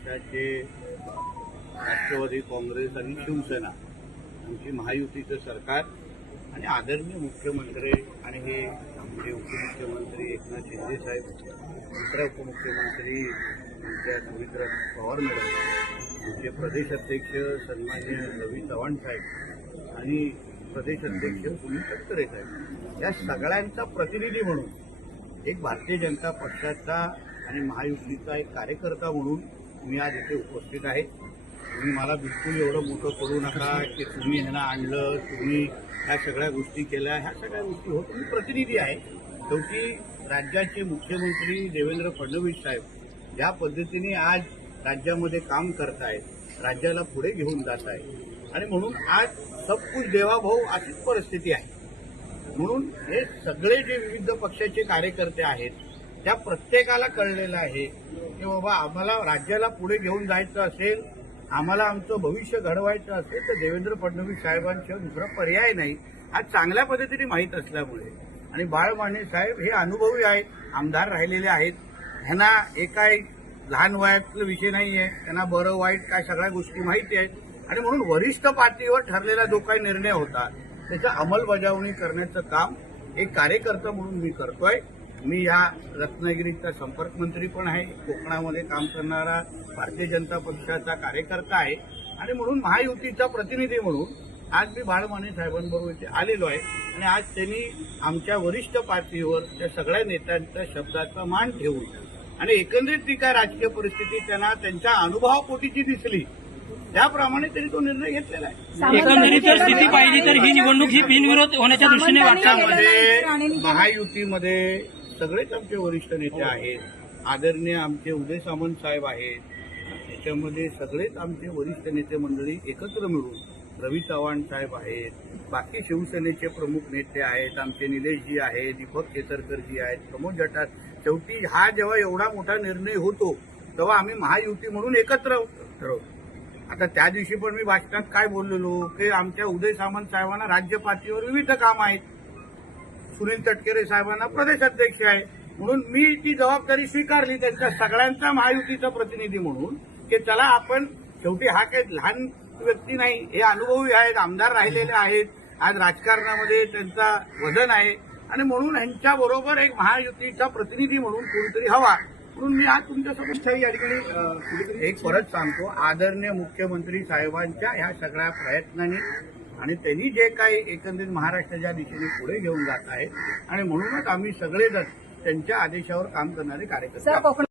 पक्षाचे राष्ट्रवादी काँग्रेस आणि शिवसेना आमची महायुतीचं सरकार आणि आदरणीय मुख्यमंत्री आणि हे आमचे उपमुख्यमंत्री एकनाथ शिंदे साहेब, दुसरा उपमुख्यमंत्री आमच्या सुमित्रा पवार मॅडम, आमचे प्रदेश अध्यक्ष सन्माननीय रवी चव्हाण साहेब आणि प्रदेश अध्यक्ष सुनील तटकरे साहेब, या सगळ्यांचा प्रतिनिधी म्हणून एक भारतीय जनता पक्षाचा आणि महायुतीचा एक कार्यकर्ता म्हणून मी आज इथे उपस्थित आहे. तुम्ही मला बिलकुल एवढं मोठं करू नका की तुम्ही ह्यांना आणलं, तुम्ही ह्या सगळ्या गोष्टी केल्या, ह्या सगळ्या गोष्टी होत. मी प्रतिनिधी आहे. शेवटी राज्याचे मुख्यमंत्री देवेंद्र फडणवीस साहेब ज्या पद्धतीने आज राज्यामध्ये काम करतायत, राज्याला पुढे घेऊन जात आहे आणि म्हणून आज सब कुछ देवा भाऊ अशीच परिस्थिती आहे. म्हणून हे सगळे जे विविध पक्षाचे कार्यकर्ते आहेत त्या प्रत्येकाला कळलेलं आहे की बाबा आम्हाला राज्याला पुढे घेऊन जायचं असेल, आम्हाला आमचं भविष्य घडवायचं असेल तर देवेंद्र फडणवीस साहेबांशिवाय दुसरा पर्याय नाही. आज चांगल्या पद्धतीने माहीत असल्यामुळे आणि बाळ माने साहेब हे अनुभवी आहेत, आमदार राहिलेले आहेत, ह्यांना एकाही लहान वयातला विषय नाही आहे, त्यांना बरं वाईट काय सगळ्या गोष्टी माहिती आहेत आणि म्हणून वरिष्ठ पातळीवर ठरलेला जो काही निर्णय होता त्याच्या अंमलबजावणी करण्याचं काम एक कार्यकर्ता म्हणून मी करतोय. मी या रत्नागिरीचा संपर्क मंत्री पण आहे, कोकणामध्ये काम करणारा भारतीय जनता पक्षाचा कार्यकर्ता आहे आणि म्हणून महायुतीचा प्रतिनिधी म्हणून आज मी बाळ माने साहेबांबरोबर इथे आलेलो आहे आणि आज त्यांनी आमच्या वरिष्ठ पातळीवर त्या सगळ्या नेत्यांच्या शब्दाचा मान ठेवून आणि एकंदरीत ती काय राजकीय परिस्थिती त्यांना त्यांच्या अनुभवापोटीची दिसली त्याप्रमाणे त्यांनी तो निर्णय घेतलेला आहे. एकंदरीत जर स्थिती पाहिली तर ही निवडणूक ही बिनविरोध होण्याच्या दृष्टीने पक्षामध्ये महायुतीमध्ये सगळेच आमचे वरिष्ठ नेते आहेत. आदरणीय आमचे उदय सामंत साहेब आहेत, त्याच्यामध्ये सगळेच आमचे वरिष्ठ नेते मंडळी एकत्र मिळून रवी चव्हाण साहेब आहेत, बाकी शिवसेनेचे प्रमुख नेते आहेत, आमचे निलेशजी आहेत, दीपक केसरकरजी आहेत, प्रमोद जठार. शेवटी हा जेव्हा एवढा मोठा निर्णय होतो तेव्हा आम्ही महायुती म्हणून एकत्र ठरवतो. आता त्या दिवशी पण मी भाषणात काय बोललेलो की आमच्या उदय सामंत साहेबांना राज्य पातळीवर विविध कामं आहेत, सुनील तटकरे साहेबांना प्रदेश अध्यक्ष आहे, म्हणून मी ती जबाबदारी स्वीकारली त्यांच्या सगळ्यांचा महायुतीचा प्रतिनिधी म्हणून की चला आपण, शेवटी हा काही लहान व्यक्ती नाही, हे अनुभवी आहेत, आमदार राहिलेले आहेत, आज राजकारणामध्ये त्यांचा वजन आहे आणि म्हणून ह्यांच्याबरोबर एक महायुतीचा प्रतिनिधी म्हणून कोणीतरी हवा म्हणून मी आज तुमच्यासोबत या ठिकाणी एक परत सांगतो, आदरणीय मुख्यमंत्री साहेबांच्या ह्या सगळ्या प्रयत्नांनी आणि त्यांनी जे काही एकंदरीत महाराष्ट्राच्या दिशेने पुढे घेऊन जात आहेत आणि म्हणूनच आम्ही सगळेजण त्यांच्या आदेशावर काम करणारे कार्यकर्ते.